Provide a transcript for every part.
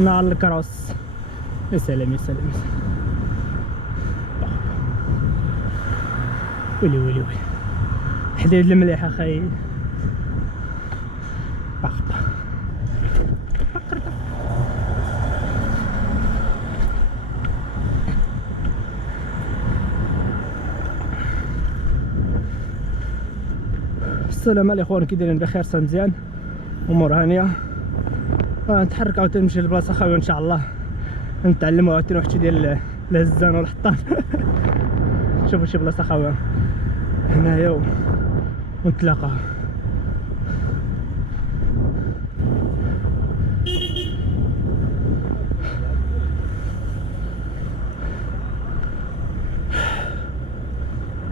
انا على الكروس. يا سلام يا سلام يا سلام. ويلي ويلي ويلي حديد المليح اخاي. السلام عليكم اخوان، كي دايرين؟ بخير؟ مزيان، امور هانيه. نتحرك عاوتاني نمشي لبلاصه خاويه ان شاء الله، نتعلموا عاوتاني واحد شي ديال الهزان والحطان. نشوفوا شي بلاصه خاويه هنايا ونتلاقاو.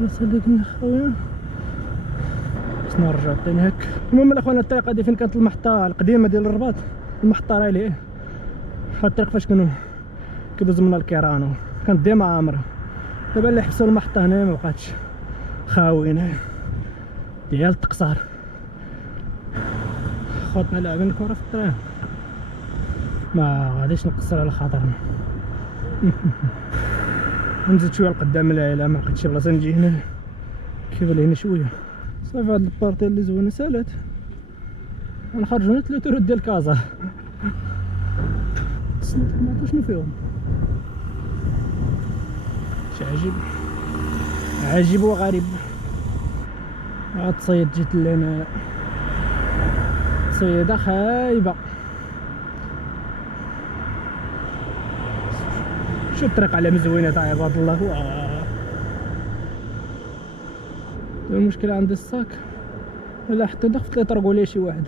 صدقني خاويه خصنا نرجعو تاني هاك. المهم الاخوان، الطريق هادي فين كانت المحطه القديمه ديال الرباط، المحطه راه ليه هاد الطريق فاش كانوا كيدوزو منا الكيران كانت ديما عامره. دابا اللي حبسوا المحطه هنا مبقاتش، خاويين ديال التقصار. خوتنا لاعبين الكره في الطريق، ما غاديش نقصر على خاطرنا. نزيد شويه لقدام العائله، ما لقيتش شي بلاصه نجي هنا، كيبان هنا شويه صافي. هاد البارتي اللي زوينه سالات، غنخرجو هنا 3 ورد ديال كازا. ما شنو فيهم، شي عجيب عجيب وغريب. هاد تصيد جيت لهنا تصيده خايبه. شو الطريق على مزوينه تاع عباد الله. المشكله عندي الصاك، لا حتى دخلت لي طرقوا لي شي واحد.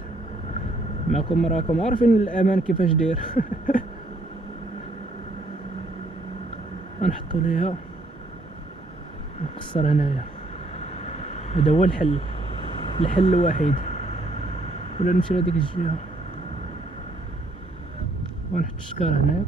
معكم راكم عارفين الامان كيفاش داير. غنحطو ليها نقصر هنايا، هذا هو الحل الوحيد. ولا نمشي لهاديك الجهه ونحط الشكار هنايا.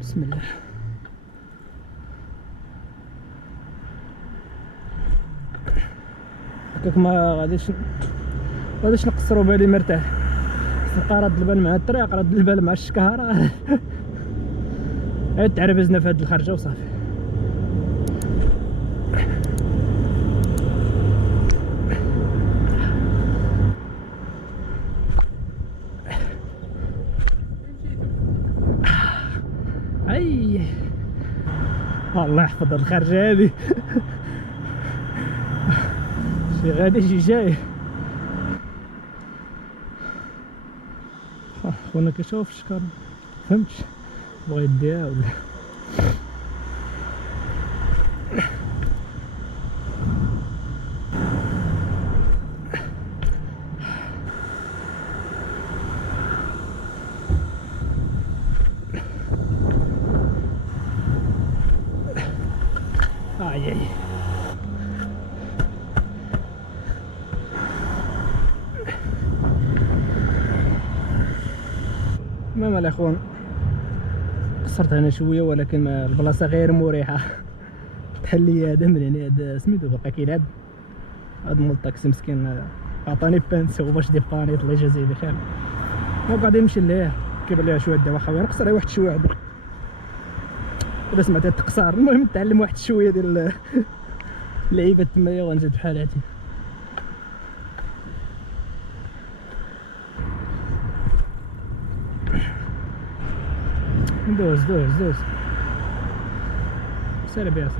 بسم الله. هكاك ما غاديش نقصرو بالي مرتاح. نبقى راد البال مع الطريق، راد البال مع الشكاره. تعربزنا في هاد الخرجه وصافي. اي الله يحفظ الخرجه هادي. شي غادي شي جاي. خونا كيشوف الشكار، فهمتش بغا يديها ولا. اي المهم الاخوان، قصرت هنا شويه ولكن البلاصه غير مريحه. تحلي هذا من هنا، هذا سميتو باقي كيلعب. هذا مول الطاكسي مسكين عطاني بانس هو باش ديباني، الله يجازيه بخير. ما قاعد يمشي ليه كيبان ليها شويه دابا خاوي. نقصر واحد شويه دابا سمعت التقصار. المهم نتعلم واحد شويه ديال اللعيبه تمايا ونزيد بحال هادي. دوز سير بياسر.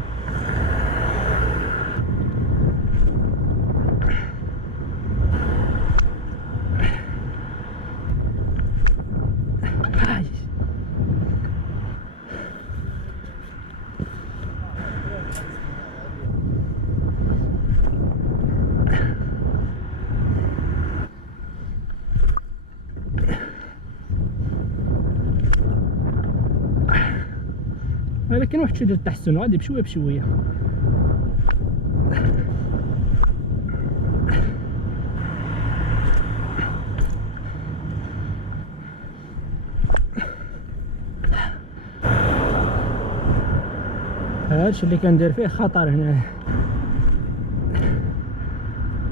ولكن واحد شويه ديال التحسن، غادي بشويه بشويه. هادشي اللي كندير فيه خطر هنا.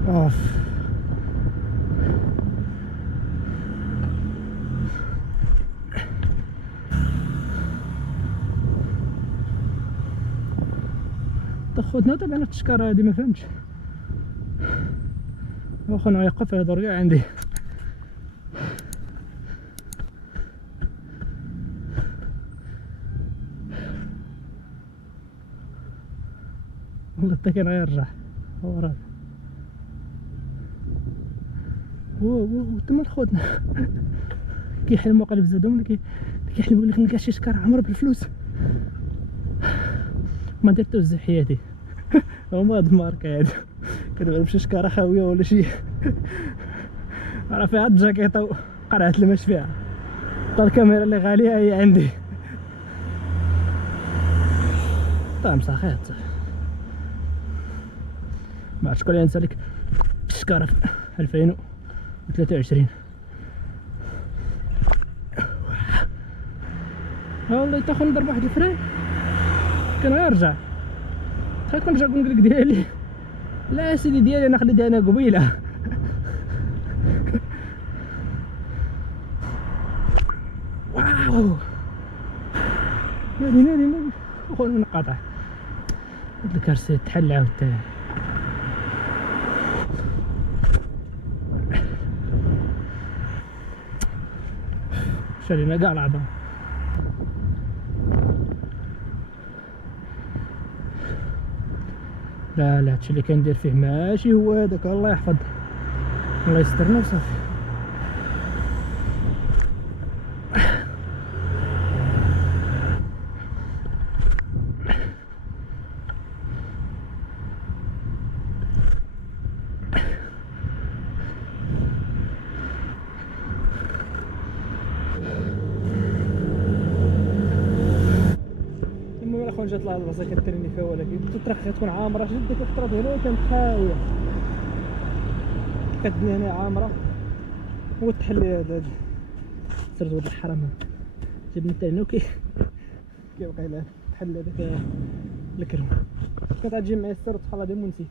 اوف خدنا طبعا التشكارة هادي ما فهمتش واخا نوقف يهضر كاع عندي. والله حتى كان غيرجع هو راه و تما خوتنا كيحلموا قلب زادهم كيحلموا لك نلقى شي شكار عمر بالفلوس ما درت توزع حياتي. هما هاد الماركة هادو كتبان بشي شكارة خاوية ولا شي راه فيها الجاكيطة وقرعة الماش فيها. حتى الكاميرا اللي غالية هي عندي. طيب مساخيط ما عرفتش شكون اللي نسالك الشكارة في 2023. والله حتى خويا نضرب واحد الفري كان غيرجع خايف كنرجع نقول لك ديالي لا سيدي ديالي انا خليتها انا قبيله. واو نادي خويا نقاطع هاد الكرسي تحل عاوتاني. شالينا كاع العظام. لا هادشي اللي كندير فيه ماشي هو هذاك. الله يحفظ الله يسترنا وصافي. المهم جات لها البلاصه كترني فيها ولكن الطريق كتكون عامره شديك الخطرات هنا كانت خاويه كدني هنا عامره. هو التحلي هذا سرت ولد الحرام جبنا حتى هنا كيبقى لها التحلي هذاك الكرم كانت غتجي معايا السير وتحل هذا ونسيت.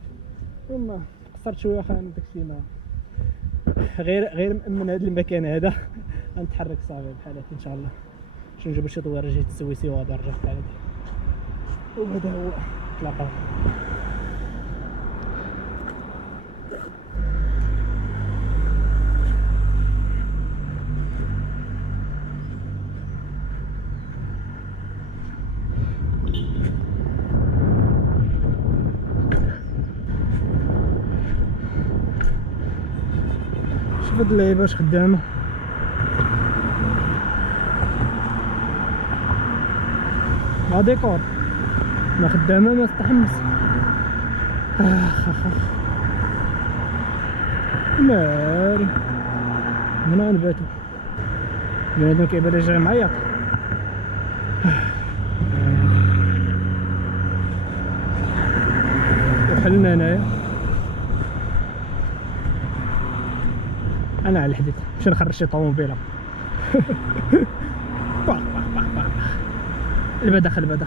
المهم قصرت شويه واخا داكشي ما غير مأمن هذا المكان هذا غنتحرك صافي بحال هكا ان شاء الله. باش نجيب شي طويره جهه السويسي وغادي نرجع بحال هكا. وهذا هو اطلاقا. شوف هاد اللعيبه واش خدامه مع ديكور ما خدامه ما تتحمس. ناري هنا نباتو بنادم كيبان لي جاي معيط. وحلنا هنايا انا على الحديد باش نخرج شي طوموبيله. البداخل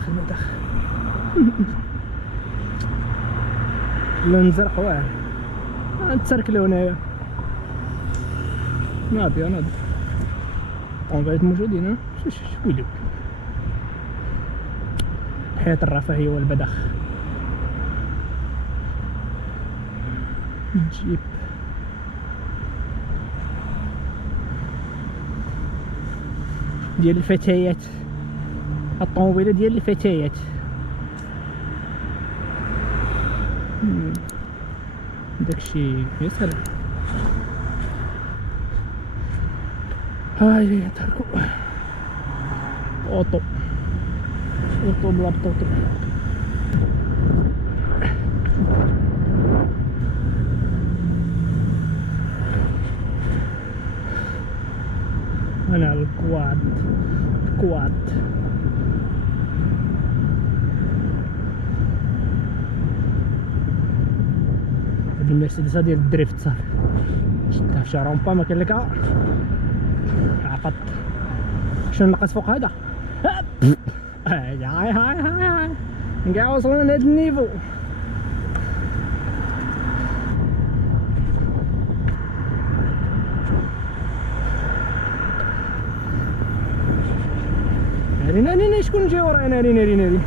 لا نزرق واعر نتسركلو هنايا ناضي طوموبيلات موجودين. ويلي حياة الرفاهية والبدخ. جيب ديال الفتيات الطوموبيله ديال الفتيات. داكشي يا سلام. هاي تركو اوطو بلا بطوطو. انا على الكواد هاد المرسيدس ديال الدريفت صافي شدها في شي رومبا ما كاين لك عقد. شنو ناقص فوق هذا؟ هاي كاع وصلنا لهاد النيفو. ناري شكون جاي ورايا؟ ناري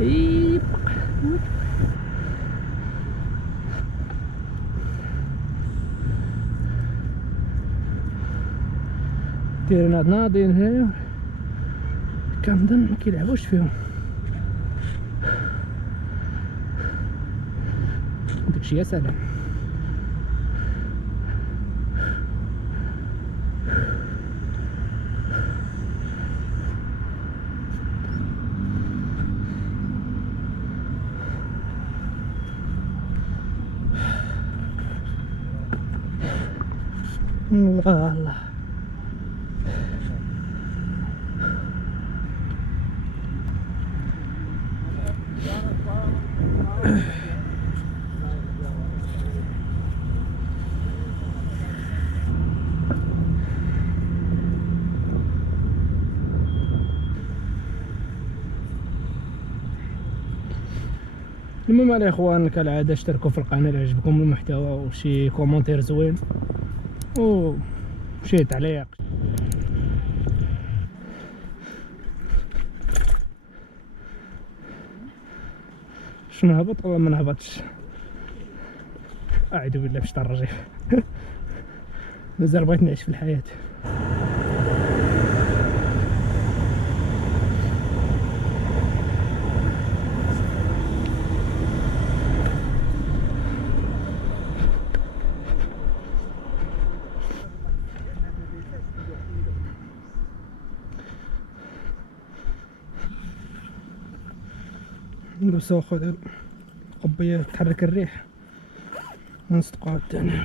ايب دايرين هاد ناضين هنايا، كنظن مكيلعبوش فيهم. داكشي يا سلام. الله المهم الاخوان كالعاده اشتركوا في القناه الا عجبكم المحتوى، وشي كومونتير زوين وشي تعليق. شنو هبط ولا ما نهبطش؟ اعوذ بالله باش الرجيم. مازال بغيت نعيش في الحياه. نلبسو خويا القبيه تحرك الريح ونصدقوها الثاني.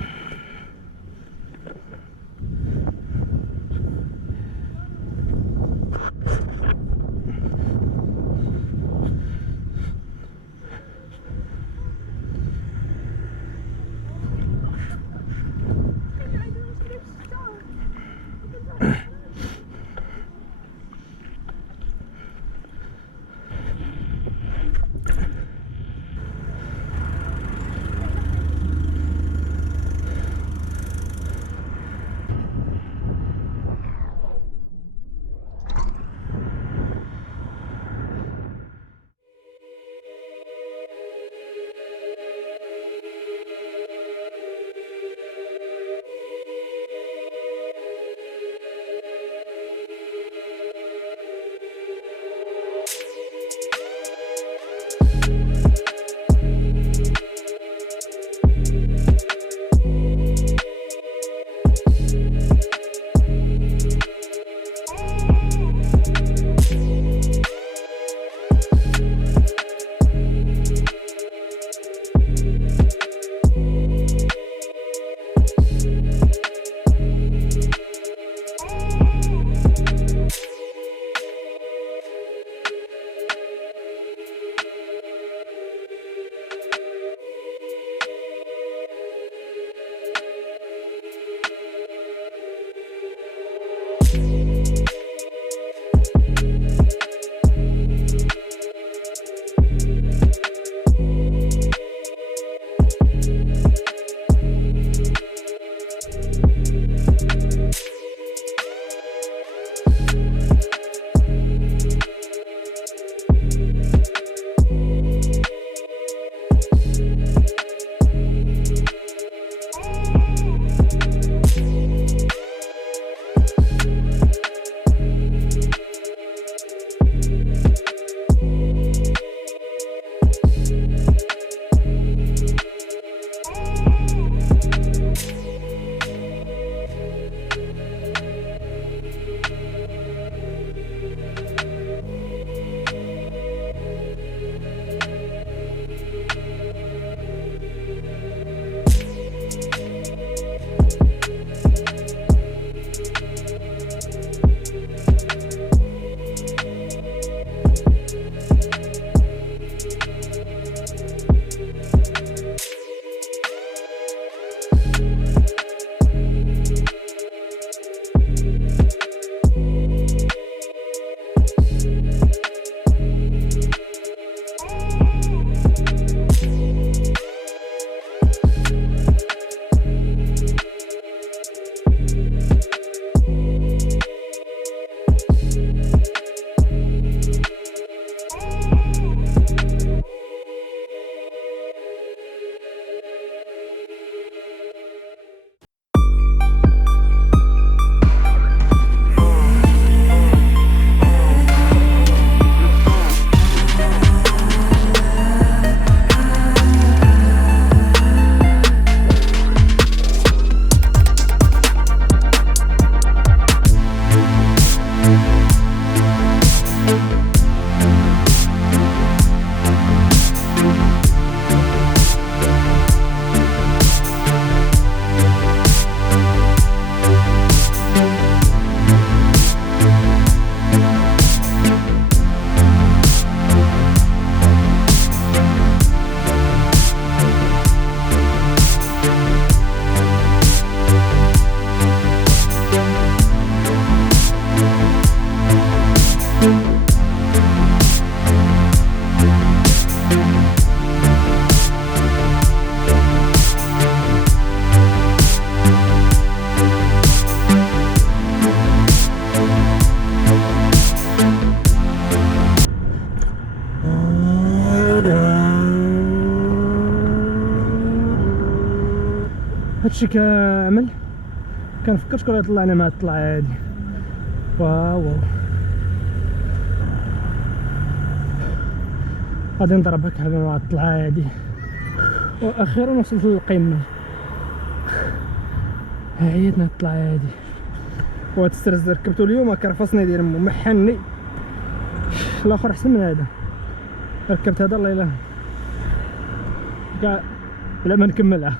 هادشي كامل كنفكر شكون طلعنا مع الطلعه هادي. واو غادي نضرب هكا مع الطلعه هادي، واخيرا وصلت للقمه. عيطنا الطلعه هادي، وهاد السرز ركبتو اليوم كرفصني ديال مو محني، الاخر احسن من هذا. ركبت هذا الله يلاه كاع بلا ما نكملها.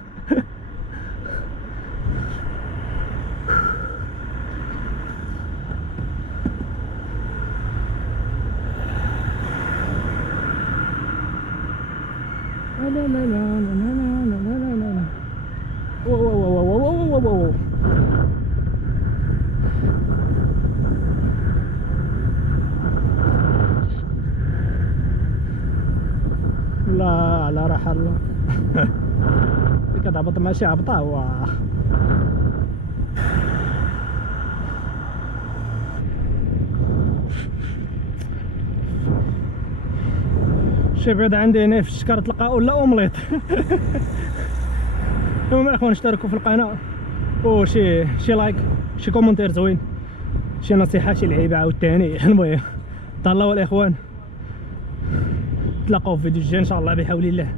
لا لا لا لا لا لا لا لا لا. واو لا على راح الله. كتهبط ماشي هبطه. واه شي بعد عندي هنا في الشكار تلقاو ولا اومليط. المهم الاخوان اشتركوا في القناه وشي لايك، شي كومنتير زوين، شي نصيحه، شي لعيبه عاوتاني. المهم تهلاو الاخوان، تلاقاو في فيديو جاي ان شاء الله بحول الله.